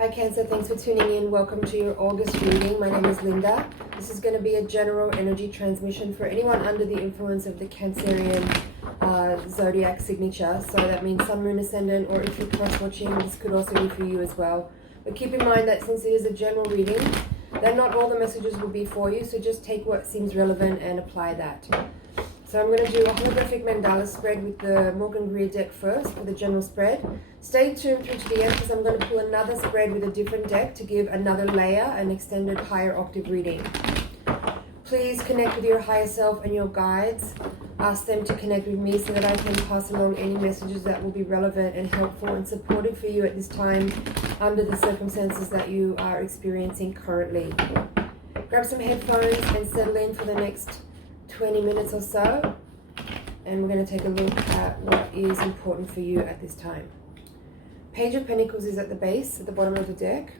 Hi Cancer, thanks for tuning in. Welcome to your August reading. My name is Linda. This is going to be a general energy transmission for anyone under the influence of the Cancerian zodiac signature. So that means Sun, Moon, Ascendant, or if you're cross-watching, this could also be for you as well. But keep in mind that since it is a general reading, then not all the messages will be for you. So just take what seems relevant and apply that. So I'm going to do a holographic mandala spread with the Morgan Greer deck first for the general spread. Stay tuned through to the end because I'm going to pull another spread with a different deck to give another layer, an extended higher octave reading. Please connect with your higher self and your guides. Ask them to connect with me so that I can pass along any messages that will be relevant and helpful and supportive for you at this time under the circumstances that you are experiencing currently. Grab some headphones and settle in for the next 20 minutes or so, and we're going to take a look at what is important for you at this time. Page of Pentacles is at the base, at the bottom of the deck.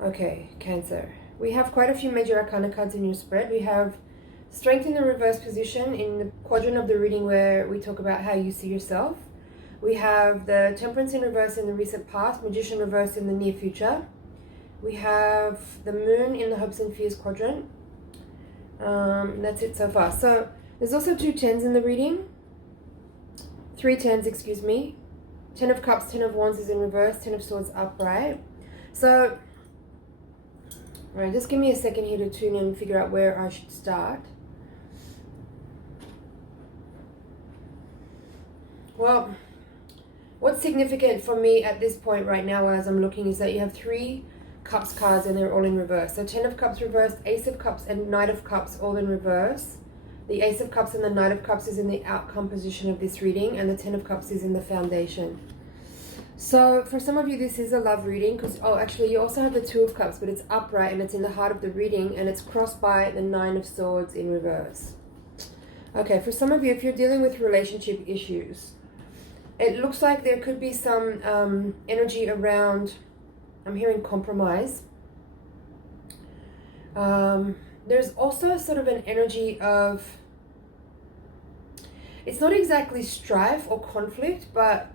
Okay, Cancer. We have quite a few major arcana cards in your spread. We have Strength in the reverse position in the quadrant of the reading where we talk about how you see yourself. We have the Temperance in reverse in the recent past, Magician reverse in the near future. We have the Moon in the hopes and fears quadrant. That's it so far. So there's also two tens in the reading. Three tens, excuse me. 10 of Cups, 10 of Wands is in reverse, 10 of Swords upright. So, alright, just give me a second here to tune in and figure out where I should start. Well, what's significant for me at this point right now as I'm looking is that you have 3 Cups cards and they're all in reverse. So 10 of Cups reversed, Ace of Cups and Knight of Cups all in reverse. The Ace of Cups and the Knight of Cups is in the outcome position of this reading, and the 10 of Cups is in the foundation. So for some of you this is a love reading because, oh actually you also have the 2 of Cups, but it's upright and it's in the heart of the reading and it's crossed by the 9 of Swords in reverse. Okay, for some of you, if you're dealing with relationship issues, it looks like there could be some energy around, I'm hearing compromise. There's also sort of an energy of, it's not exactly strife or conflict, but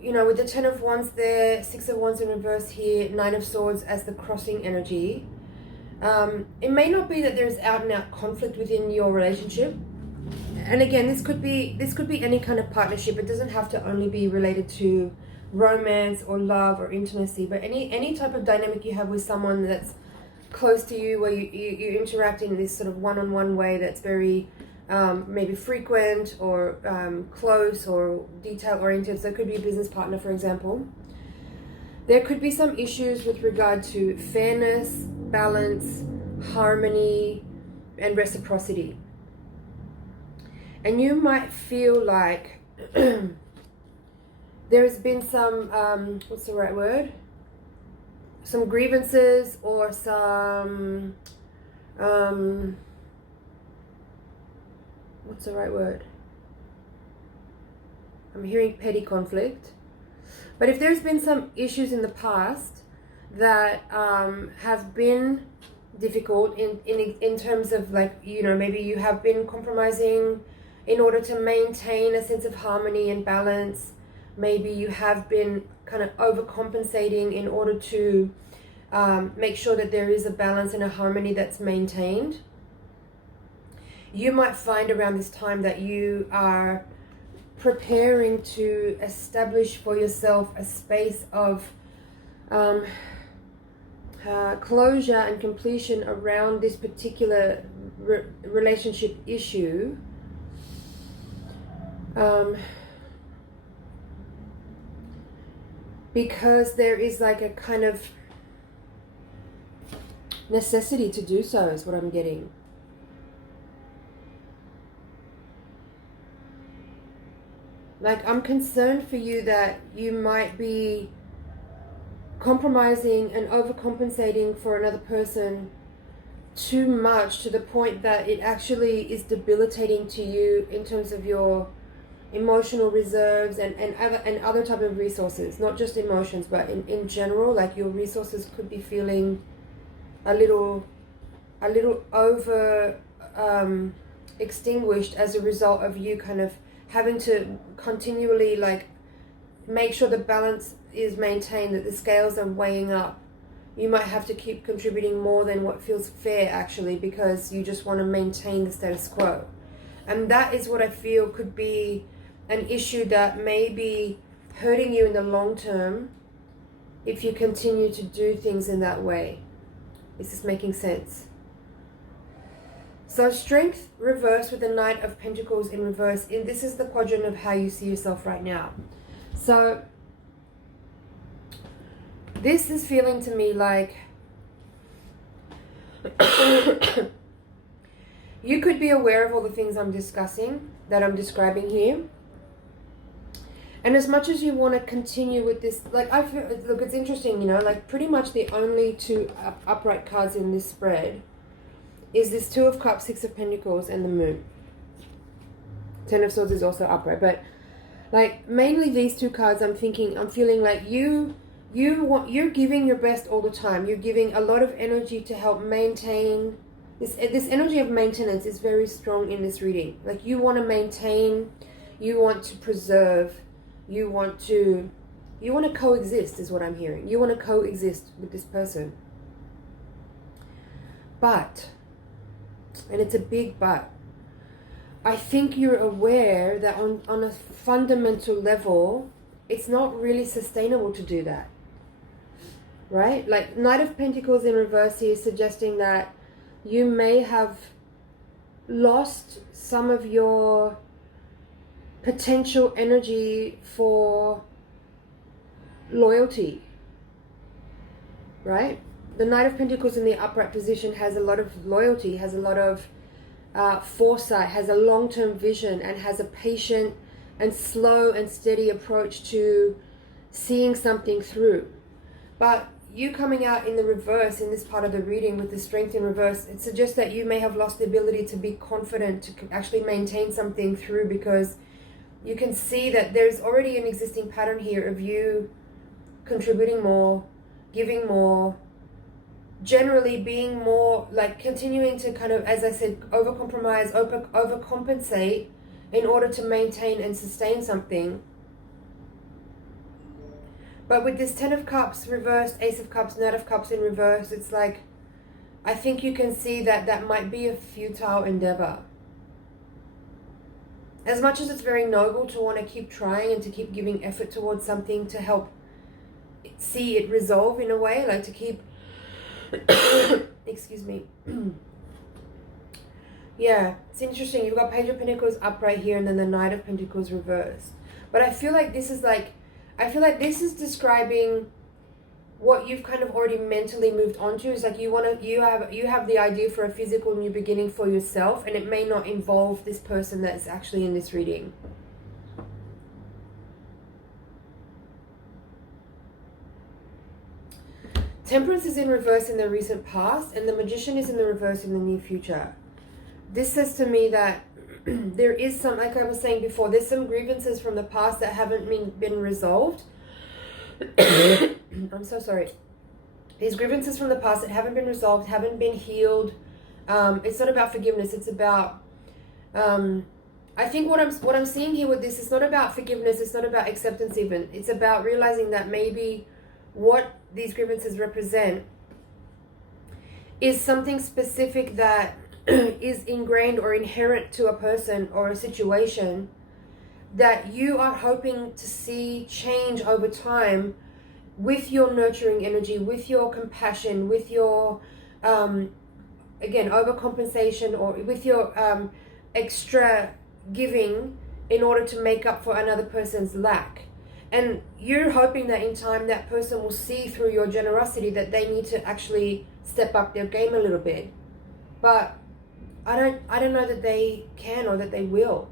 you know, with the 10 of Wands there, 6 of Wands in reverse here, 9 of Swords as the crossing energy. It may not be that there's out and out conflict within your relationship. And again, this could be any kind of partnership. It doesn't have to only be related to romance or love or intimacy, but any type of dynamic you have with someone that's close to you, where you interact in this sort of one-on-one way that's very maybe frequent or close or detail-oriented. So it could be a business partner, for example. There could be some issues with regard to fairness, balance, harmony, and reciprocity. And you might feel like there's been some, what's the right word? Some grievances or some, what's the right word? I'm hearing petty conflict. But if there's been some issues in the past that have been difficult in terms of, like, you know, maybe you have been compromising in order to maintain a sense of harmony and balance. Maybe you have been kind of overcompensating in order to make sure that there is a balance and a harmony that's maintained. You might find around this time that you are preparing to establish for yourself a space of closure and completion around this particular relationship issue. Because there is like a kind of necessity to do so, is what I'm getting. Like, I'm concerned for you that you might be compromising and overcompensating for another person too much, to the point that it actually is debilitating to you in terms of your emotional reserves and other type of resources, not just emotions, but in general, like your resources could be feeling a little over extinguished as a result of you kind of having to continually like make sure the balance is maintained, that the scales are weighing up. You might have to keep contributing more than what feels fair actually, because you just want to maintain the status quo. And that is what I feel could be an issue that may be hurting you in the long term if you continue to do things in that way. Is this making sense? So strength reversed with the Knight of Pentacles in reverse. This is the quadrant of how you see yourself right now. So this is feeling to me like you could be aware of all the things I'm discussing, that I'm describing here. And as much as you want to continue with this, like I feel, look, it's interesting, you know, like pretty much the only two upright cards in this spread is this Two of Cups, Six of Pentacles, and the Moon. Ten of Swords is also upright, but like mainly these two cards, I'm feeling like you're giving your best all the time. You're giving a lot of energy to help maintain this energy of maintenance is very strong in this reading. Like you want to maintain, you want to preserve, you want to coexist is what I'm hearing. You want to coexist with this person. But, and it's a big but, I think you're aware that on a fundamental level, it's not really sustainable to do that. Right? Like Knight of Pentacles in reverse here is suggesting that you may have lost some of your potential energy for loyalty. Right? The Knight of Pentacles in the upright position has a lot of loyalty, has a lot of foresight, has a long-term vision, and has a patient and slow and steady approach to seeing something through. But you coming out in the reverse in this part of the reading with the strength in reverse, it suggests that you may have lost the ability to be confident to actually maintain something through, because you can see that there's already an existing pattern here of you contributing more, giving more, generally being more like continuing to kind of, as I said, overcompromise, overcompensate in order to maintain and sustain something. But with this Ten of Cups reversed, Ace of Cups, Knight of Cups in reverse, it's like, I think you can see that that might be a futile endeavor. As much as it's very noble to want to keep trying and to keep giving effort towards something to help see it resolve in a way, like to keep, excuse me. Yeah, it's interesting. You've got Page of Pentacles upright here and then the Knight of Pentacles reversed. But I feel like this is like, I feel like this is describing what you've kind of already mentally moved on to. Is like you have the idea for a physical new beginning for yourself, and it may not involve this person that's actually in this reading. Temperance is in reverse in the recent past, and the Magician is in the reverse in the near future. This says to me that there is some, like I was saying before, there's some grievances from the past that haven't been resolved. I'm so sorry. These grievances from the past that haven't been resolved, haven't been healed. It's not about forgiveness. It's about, I think what I'm seeing here with this is not about forgiveness. It's not about acceptance even. It's about realizing that maybe what these grievances represent is something specific that is ingrained or inherent to a person or a situation that you are hoping to see change over time with your nurturing energy, with your compassion, with your, again, overcompensation, or with your extra giving in order to make up for another person's lack. And you're hoping that in time that person will see through your generosity that they need to actually step up their game a little bit. But I don't know that they can or that they will.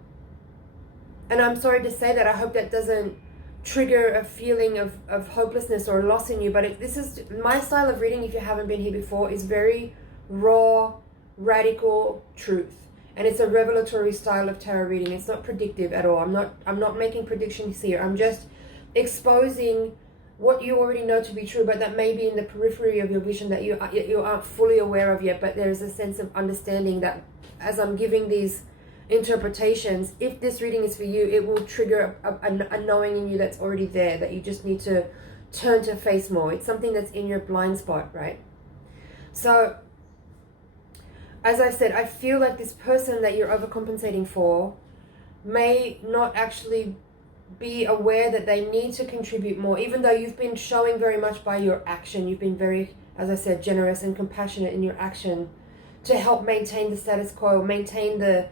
And I'm sorry to say that. I hope that doesn't trigger a feeling of hopelessness or loss in you. But this is my style of reading, if you haven't been here before, is very raw, radical truth. And it's a revelatory style of tarot reading. It's not predictive at all. I'm not making predictions here. I'm just exposing what you already know to be true, but that may be in the periphery of your vision that you aren't fully aware of yet. But there's a sense of understanding that as I'm giving these interpretations, if this reading is for you, it will trigger a knowing in you that's already there, that you just need to turn to face more. It's something that's in your blind spot, right? So as I said, I feel like this person that you're overcompensating for may not actually be aware that they need to contribute more, even though you've been showing very much by your action. You've been very, as I said, generous and compassionate in your action to help maintain the status quo, maintain the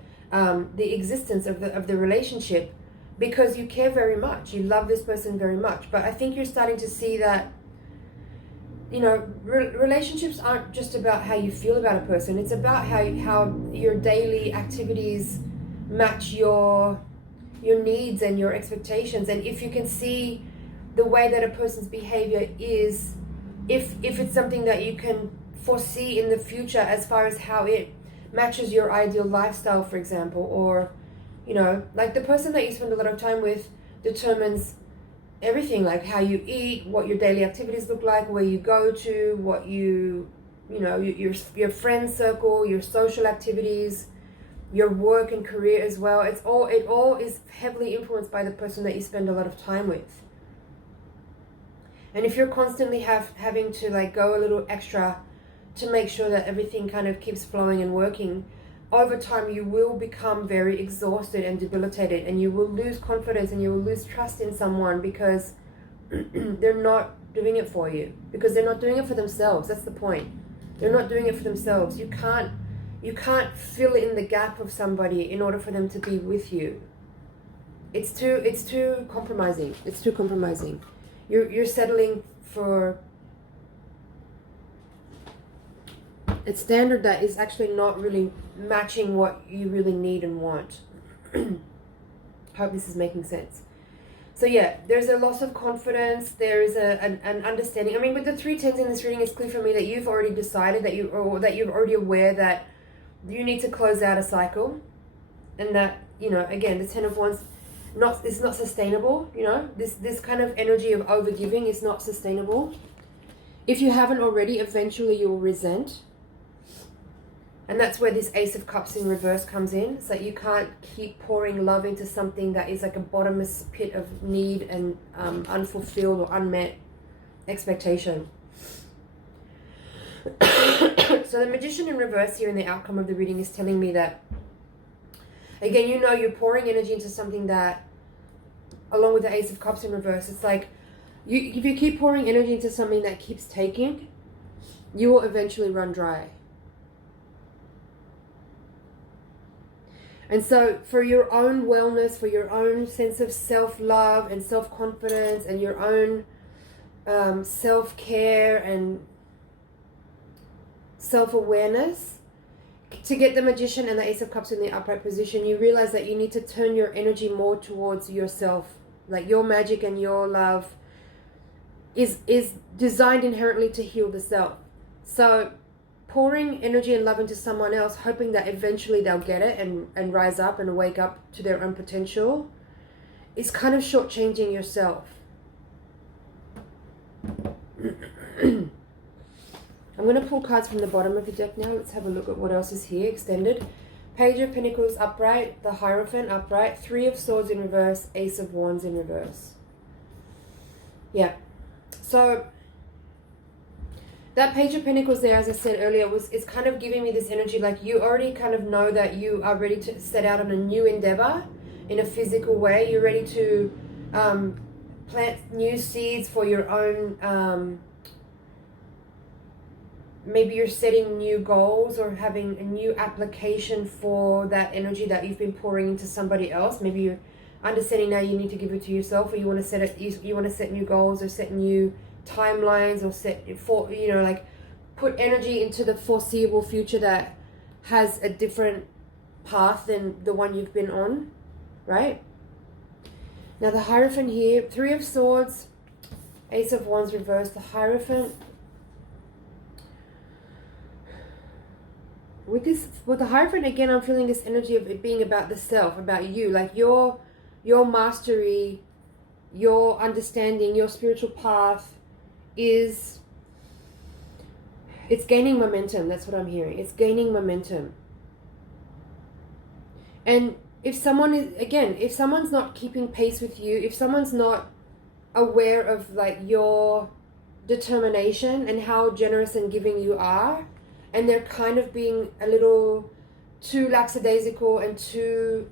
existence of the relationship, because you care very much. You love this person very much. But I think you're starting to see that, you know, relationships aren't just about how you feel about a person. It's about how your daily activities match your needs and your expectations. And if you can see the way that a person's behavior is, if it's something that you can foresee in the future as far as how it matches your ideal lifestyle, for example, or, you know, like the person that you spend a lot of time with determines everything, like how you eat, what your daily activities look like, where you go to, what you know, your friend circle, your social activities, your work and career as well. It all is heavily influenced by the person that you spend a lot of time with. And if you're constantly having to like go a little extra to make sure that everything kind of keeps flowing and working, over time you will become very exhausted and debilitated, and you will lose confidence and you will lose trust in someone because they're not doing it for you, because they're not doing it for themselves. That's the point. They're not doing it for themselves. You can't fill in the gap of somebody in order for them to be with you. It's too compromising. It's too compromising. You're settling for a standard that is actually not really matching what you really need and want. Hope this is making sense. So yeah, there's a loss of confidence. There is an understanding. I mean, with the 3 10s in this reading, it's clear for me that you've already decided that you're already aware that you need to close out a cycle, and that, you know, again, the 10 of Wands is not sustainable. You know, this kind of energy of overgiving is not sustainable. If you haven't already, eventually you will resent. And that's where this Ace of Cups in reverse comes in. So you can't keep pouring love into something that is like a bottomless pit of need and unfulfilled or unmet expectation. So the Magician in reverse here in the outcome of the reading is telling me that, again, you know, you're pouring energy into something that, along with the Ace of Cups in reverse, it's like, if you keep pouring energy into something that keeps taking, you will eventually run dry. And so for your own wellness, for your own sense of self-love and self-confidence and your own self-care and self-awareness, to get the Magician and the Ace of Cups in the upright position, you realize that you need to turn your energy more towards yourself. Like your magic and your love is designed inherently to heal the self. So pouring energy and love into someone else, hoping that eventually they'll get it and rise up and wake up to their own potential, is kind of shortchanging yourself. I'm going to pull cards from the bottom of the deck now. Let's have a look at what else is here. Extended. Page of Pentacles upright, the Hierophant upright, 3 of Swords in reverse, Ace of Wands in reverse. Yeah. So that Page of Pentacles there, as I said earlier, is kind of giving me this energy like you already kind of know that you are ready to set out on a new endeavor in a physical way. You're ready to plant new seeds for your own, maybe you're setting new goals or having a new application for that energy that you've been pouring into somebody else. Maybe you're understanding now you need to give it to yourself, or you want to set it, you want to set new goals or set new timelines, or set for, you know, like put energy into the foreseeable future that has a different path than the one you've been on, right? Now the Hierophant here, 3 of Swords, Ace of Wands reversed. The Hierophant, with the Hierophant, again, I'm feeling this energy of it being about the self, about you, like your mastery, your understanding, your spiritual path it's gaining momentum. That's what I'm hearing. It's gaining momentum. And if someone's not keeping pace with you, if someone's not aware of like your determination and how generous and giving you are, and they're kind of being a little too lackadaisical and too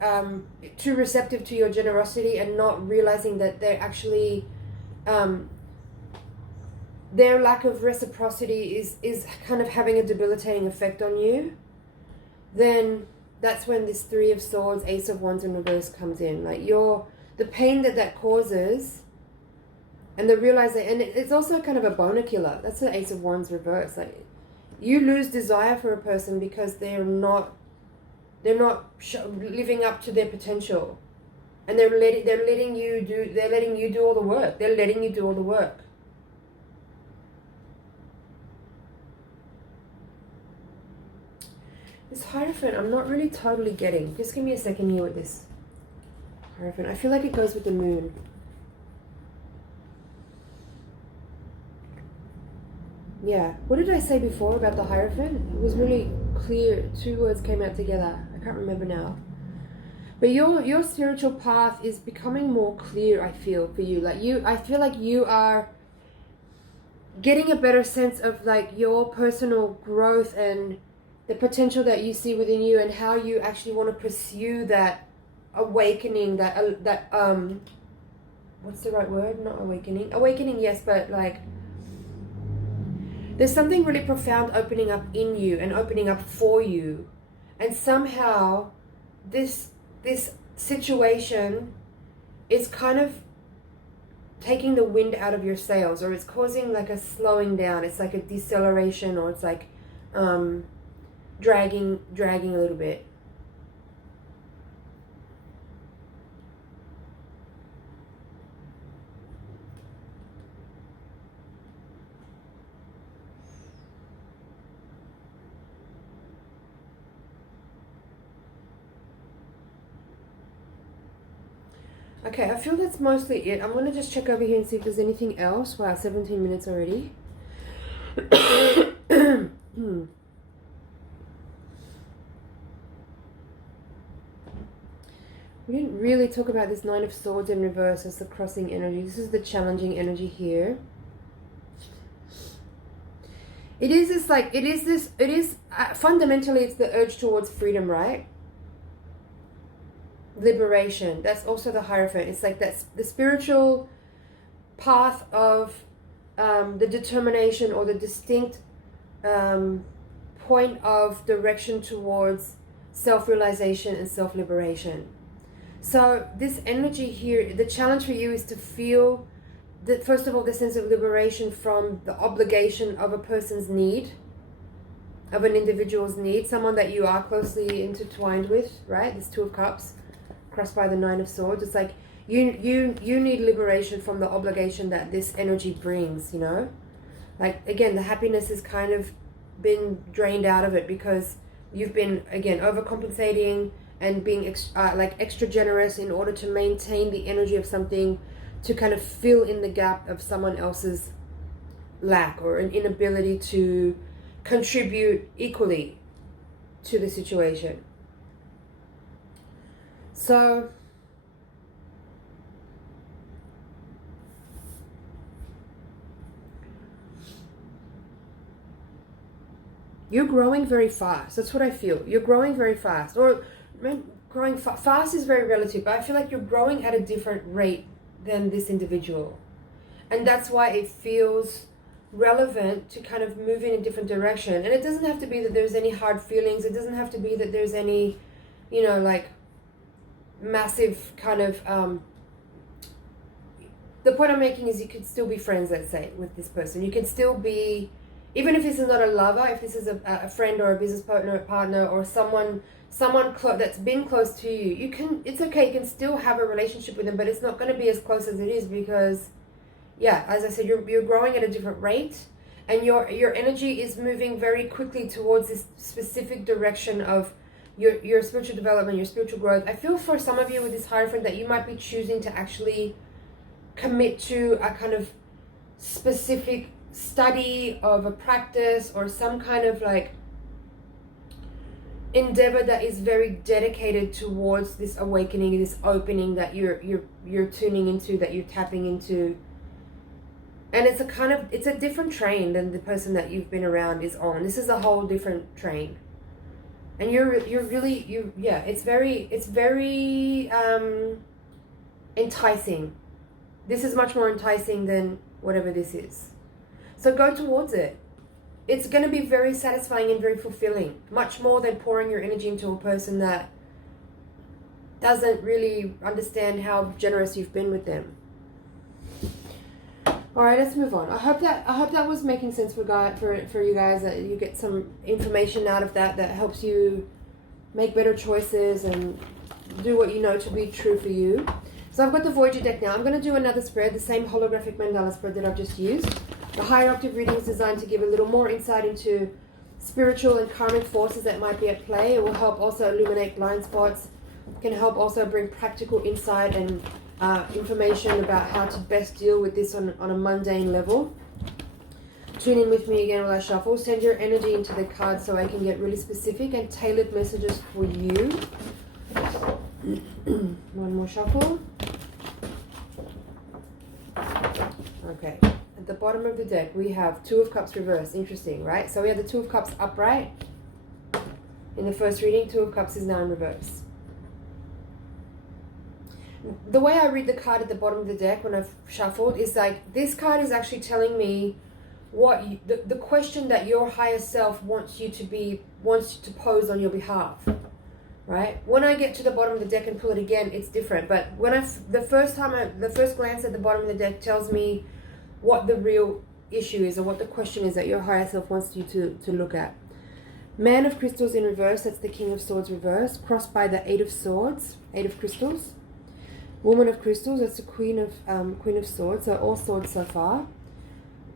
receptive to your generosity, and not realizing that they're actually their lack of reciprocity is kind of having a debilitating effect on you, then that's when this Three of Swords, Ace of Wands in reverse comes in. Like the pain that causes, and the realization, and it's also kind of a boner killer. That's the Ace of Wands reverse. Like you lose desire for a person because they're not living up to their potential, and they're letting you do all the work. They're letting you do all the work. This Hierophant, I'm not really totally getting. Just give me a second here with this Hierophant. I feel like it goes with the moon. Yeah. What did I say before about the Hierophant? It was really clear. Two words came out together. I can't remember now. But your spiritual path is becoming more clear, I feel, for you. I feel like you are getting a better sense of like your personal growth and the potential that you see within you, and how you actually want to pursue that awakening, that what's the right word? Not awakening, yes, but like there's something really profound opening up in you and opening up for you, and somehow this situation is kind of taking the wind out of your sails, or it's causing like a slowing down. It's like a deceleration, or it's like dragging a little bit. Okay, I feel that's mostly it. I'm going to just check over here and see if there's anything else. Wow, 17 minutes already. We didn't really talk about this Nine of Swords in reverse as the crossing energy. This is the challenging energy here. Fundamentally, it's the urge towards freedom, right? Liberation. That's also the Hierophant. It's like that's the spiritual path of the determination, or the distinct point of direction towards self-realization and self-liberation. So this energy here, the challenge for you is to feel that, first of all, the sense of liberation from the obligation of a person's need, of an individual's need, someone that you are closely intertwined with, right? This Two of Cups crossed by the Nine of Swords. It's like you need liberation from the obligation that this energy brings, you know? Like, again, the happiness has kind of been drained out of it because you've been, again, overcompensating and being extra generous in order to maintain the energy of something, to kind of fill in the gap of someone else's lack or an inability to contribute equally to the situation. So you're growing very fast. That's what I feel. You're growing very fast. Or growing fast is very relative, but I feel like you're growing at a different rate than this individual. And that's why it feels relevant to kind of move in a different direction. And it doesn't have to be that there's any hard feelings. It doesn't have to be that there's any, you know, like massive kind of the point I'm making is you could still be friends, let's say, with this person. You can still be, even if this is not a lover, if this is a friend or a business partner or someone that's been close to you, it's okay, you can still have a relationship with them, but it's not going to be as close as it is because, yeah, as I said, you're growing at a different rate, and your energy is moving very quickly towards this specific direction of your spiritual development, your spiritual growth. I feel for some of you with this Hierophant that you might be choosing to actually commit to a kind of specific study of a practice or some kind of like endeavor that is very dedicated towards this awakening, this opening that you're tuning into, that you're tapping into. And it's a different train than the person that you've been around is on. This is a whole different train. And it's very enticing. This is much more enticing than whatever this is. So go towards it. It's going to be very satisfying and very fulfilling. Much more than pouring your energy into a person that doesn't really understand how generous you've been with them. All right, let's move on. I hope that was making sense for you guys, that you get some information out of that helps you make better choices and do what you know to be true for you. So I've got the Voyager deck now. I'm going to do another spread, the same holographic mandala spread that I've just used. The Higher Octave reading is designed to give a little more insight into spiritual and karmic forces that might be at play. It will help also illuminate blind spots. It can help also bring practical insight and information about how to best deal with this on a mundane level. Tune in with me again while I shuffle. Send your energy into the cards so I can get really specific and tailored messages for you. One more shuffle. Okay. At the bottom of the deck, we have Two of Cups reversed. Interesting, right? So we have the Two of Cups upright. In the first reading, Two of Cups is now in reverse. The way I read the card at the bottom of the deck when I've shuffled is like, this card is actually telling me what the question that your higher self wants you to pose on your behalf, right? When I get to the bottom of the deck and pull it again, it's different. But when the first glance at the bottom of the deck tells me what the real issue is or what the question is that your higher self wants you to look at. Man of Crystals in reverse, that's the King of Swords reversed, crossed by the Eight of Swords, Eight of Crystals. Woman of Crystals, that's the Queen of Swords, so all swords so far.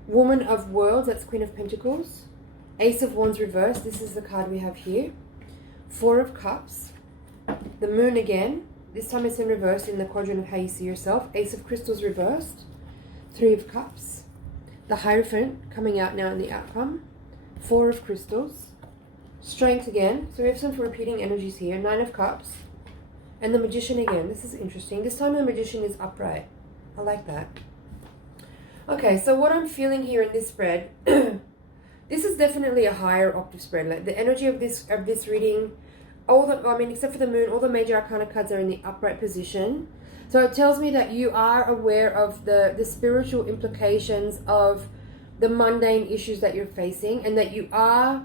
Woman of Worlds, that's Queen of Pentacles. Ace of Wands reversed, this is the card we have here. Four of Cups. The Moon again, this time it's in reverse in the quadrant of how you see yourself. Ace of Crystals reversed. Three of Cups. The Hierophant coming out now in the outcome. Four of Crystals. Strength again, so we have some repeating energies here. Nine of Cups. And the Magician again. This is interesting. This time the Magician is upright. I like that. Okay, so what I'm feeling here in this spread, this is definitely a higher octave spread. Like the energy of this reading, except for the Moon, all the major arcana cards are in the upright position. So it tells me that you are aware of the spiritual implications of the mundane issues that you're facing, and that you are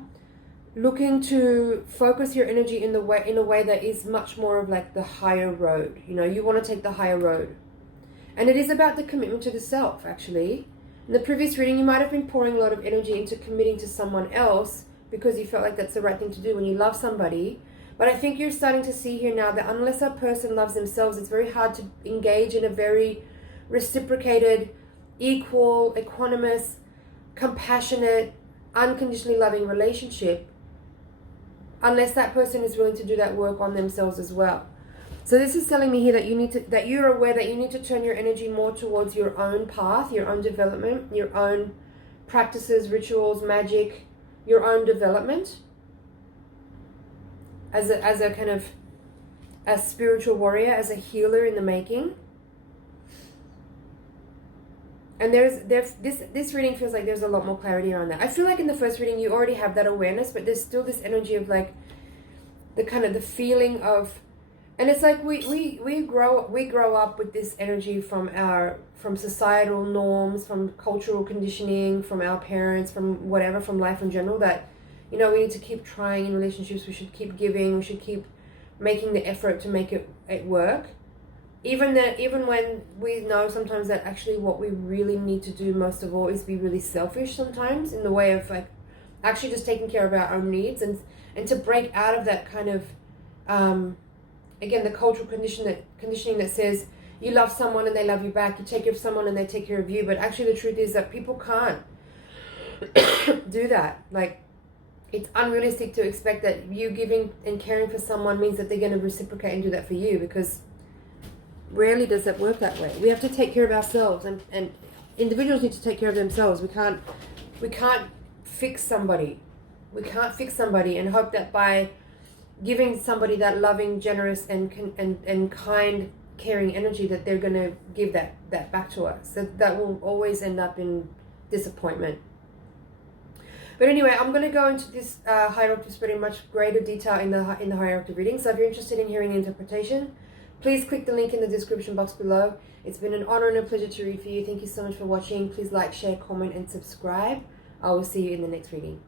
looking to focus your energy in a way that is much more of like the higher road. You know, you want to take the higher road. And it is about the commitment to the self, actually. In the previous reading, you might have been pouring a lot of energy into committing to someone else because you felt like that's the right thing to do when you love somebody. But I think you're starting to see here now that unless a person loves themselves, it's very hard to engage in a very reciprocated, equal, equanimous, compassionate, unconditionally loving relationship unless that person is willing to do that work on themselves as well. So this is telling me here that that you're aware that you need to turn your energy more towards your own path, your own development, your own practices, rituals, magic, your own development as a kind of a spiritual warrior, as a healer in the making. And this reading feels like there's a lot more clarity around that. I feel like in the first reading you already have that awareness, but there's still this energy of like the kind of the feeling of, and it's like we grow up with this energy from societal norms, from cultural conditioning, from our parents, from whatever, from life in general, that, you know, we need to keep trying in relationships, we should keep giving, we should keep making the effort to make it work. Even when we know sometimes that actually what we really need to do most of all is be really selfish sometimes, in the way of like actually just taking care of our own needs, and to break out of that kind of again, the cultural conditioning that says you love someone and they love you back, you take care of someone and they take care of you. But actually the truth is that people can't do that. Like, it's unrealistic to expect that you giving and caring for someone means that they're going to reciprocate and do that for you, because rarely does that work that way. We have to take care of ourselves, and individuals need to take care of themselves. We can't fix somebody. We can't fix somebody and hope that by giving somebody that loving, generous, and kind, caring energy that they're going to give that back to us. That will always end up in disappointment. But anyway, I'm going to go into this Higher Octave spread in much greater detail in the Higher Octave reading. So if you're interested in hearing the interpretation, please click the link in the description box below. It's been an honor and a pleasure to read for you. Thank you so much for watching. Please like, share, comment, and subscribe. I will see you in the next reading.